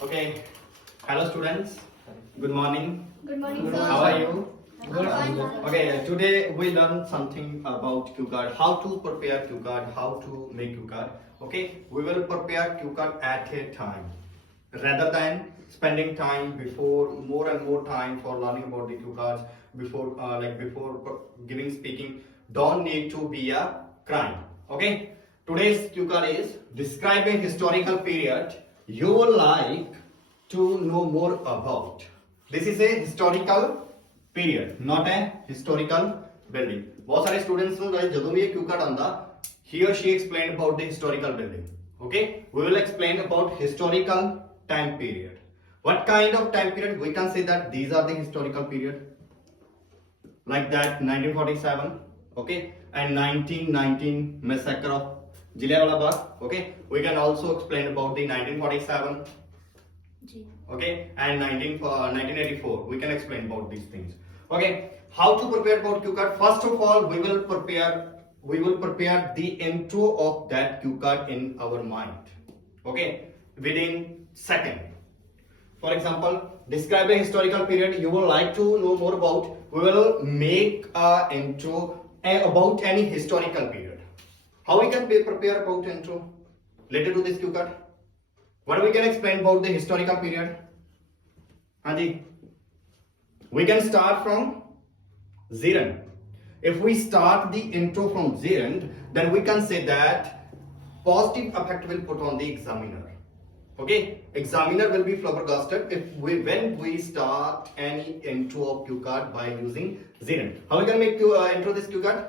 Okay. Hello students. Good morning. Good morning, sir. How are you? Good. Okay. Today we learn something about cue card. How to prepare cue card. How to make cue card. Okay. We will prepare cue card at a time, rather than spending time before more and more time for learning about the cue cards before before giving speaking. Don't need to be a crime. Okay. Today's cue card is describe a historical period you would like to know more about. This is a historical period, not a historical building. बहुत सारे students ਨੂੰ ਜਦੋਂ ਵੀ ਇਹ cue card ਆਉਂਦਾ, he or she explained about the historical building. Okay, we will explain about historical time period. What kind of time period? We can say that these are the historical period, like that 1947, okay, and 1919 massacre of Jallianwala Bagh. Okay, we can also explain about the 1947. Okay, and 1984. We can explain about these things. Okay, how to prepare about cue card? First of all, we will prepare the intro of that cue card in our mind. Okay, within second. For example, describe a historical period you would like to know more about. We will make a intro about any historical period. How we can prepare about intro related to this cue card? What we can explain about the historical period? Anji, we can start from zero. If we start the intro from zero, then we can say that positive effect will put on the examiner. Okay, examiner will be flabbergasted when we start any intro of cue card by using zero. How we can make intro this cue card?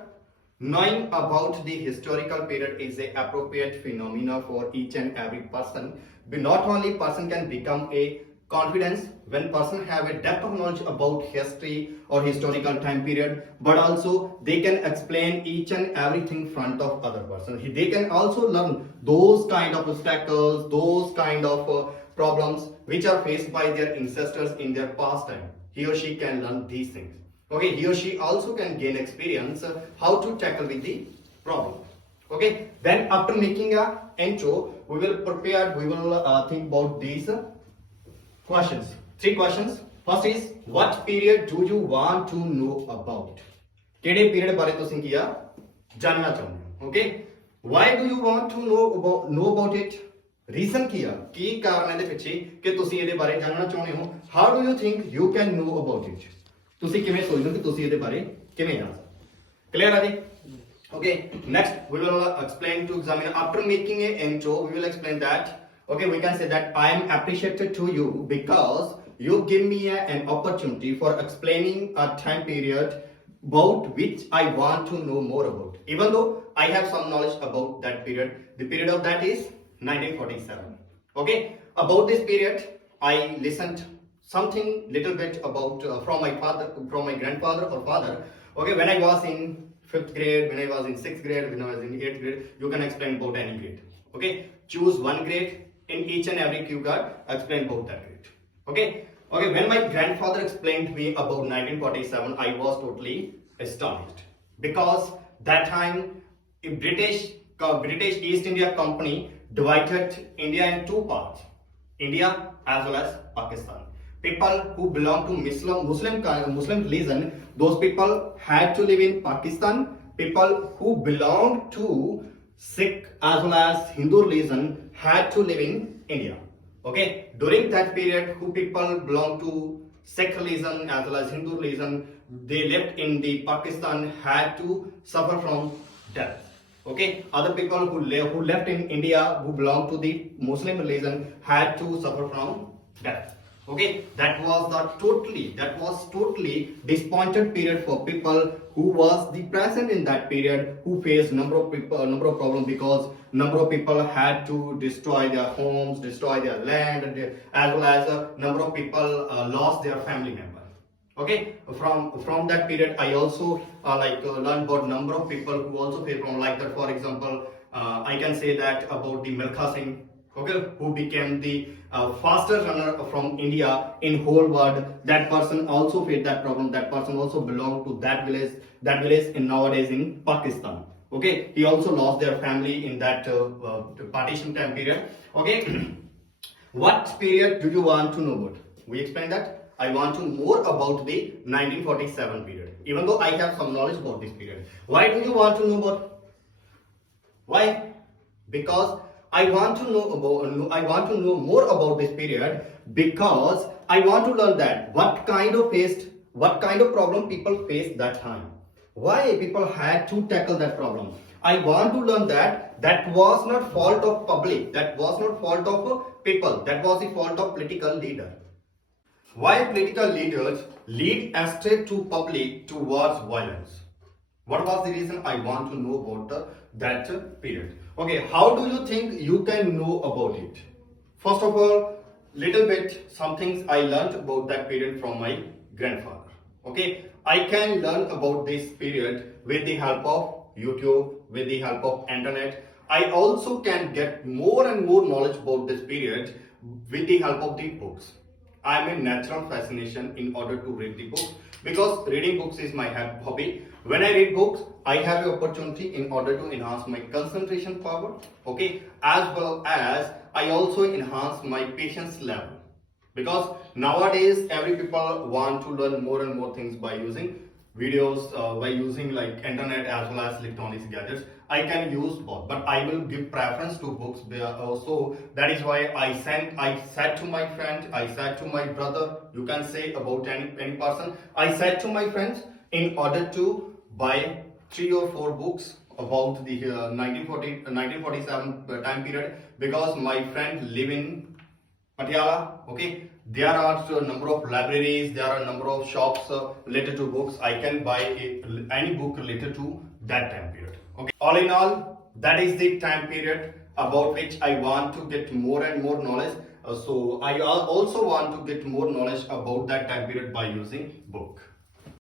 Knowing about the historical period is an appropriate phenomena for each and every person. Not only person can become a confidence when person have a depth of knowledge about history or historical time period, but also they can explain each and everything front of other person. They can also learn those kind of obstacles, those kind of problems which are faced by their ancestors in their past time. He or she can learn these things. Okay, he or she also can gain experience how to tackle with the problem. Okay, then after making a intro, we will think about these questions. 3 questions. First is, what period do you want to know about? केड़े period बारे तुसीं किया जानना चाਹੁंदे हो? Okay, why do you want to know about it? Reason किया की कारण है दे पिछे कि तुसीं इहदे बारे जानना चाहुंदे हो? How do you think you can know about it? तुसीं किवें सोचदे हो कि तुसीं इहदे बारे किवें जान सकदे? Clear है जी? Okay, next we will explain to examiner. After making an intro, we will explain that. Okay, we can say that I am appreciated to you because you give me an opportunity for explaining a time period about which I want to know more about. Even though I have some knowledge about that period, the period of that is 1947. Okay, about this period, I listened something little bit about from my grandfather or father. Okay, when I was in 5th grade, when I was in 6th grade, when I was in 8th grade, you can explain about any grade. Okay, choose one grade in each and every cue card, explain about that grade. Okay, when my grandfather explained me about 1947, I was totally astonished because that time British East India Company divided India in 2 parts, India as well as Pakistan. People who belong to Muslim religion, those people had to live in Pakistan. People who belong to Sikh as well as Hindu religion had to live in India. Okay, during that period, who people belong to Sikh religion as well as Hindu religion, they lived in the Pakistan had to suffer from death. Okay, other people who left in India who belong to the Muslim religion had to suffer from death. Okay, that was totally disappointed period for people who was the present in that period, who faced number of problems because number of people had to destroy their homes, destroy their land, as well as number of people lost their family member. Okay, from that period I also learned about number of people who also faced from like that. For example, I can say that about the Milkha Singh, okay, who became the fastest runner from India in whole world. That person also faced that problem. That person also belonged to that village in nowadays in Pakistan. Okay, he also lost their family in that partition time period. Okay, What period do you want to know about? We explained that I want to know more about the 1947 period, even though I have some knowledge about this period. Why do you want to know about? Why? Because I want to know about. I want to know more about this period because I want to learn that what kind of problem people faced that time. Why people had to tackle that problem. I want to learn that was not fault of public, that was not fault of people, that was the fault of political leader. Why political leaders lead astray to public towards violence? What was the reason? I want to know about that period. Okay, how do you think you can know about it? First of all, little bit some things I learned about that period from my grandfather. Okay, I can learn about this period with the help of YouTube, with the help of internet. I also can get more and more knowledge about this period with the help of the books. I am a natural fascination in order to read the books because reading books is my hobby. When I read books, I have the opportunity in order to enhance my concentration power, okay, as well as I also enhance my patience level. Because nowadays every people want to learn more and more things by using videos, by using like internet as well as electronics gadgets. I can use both, but I will give preference to books. So that is why I said to my friend, I said to my brother, you can say about any person, I said to my friends in order to buy 3 or 4 books about the 1947 time period, because my friend live in Patiala, okay, there are a number of libraries, there are a number of shops related to books. I can buy any book related to that time period. Okay, all in all, that is the time period about which I want to get more and more knowledge. So I also want to get more knowledge about that time period by using book.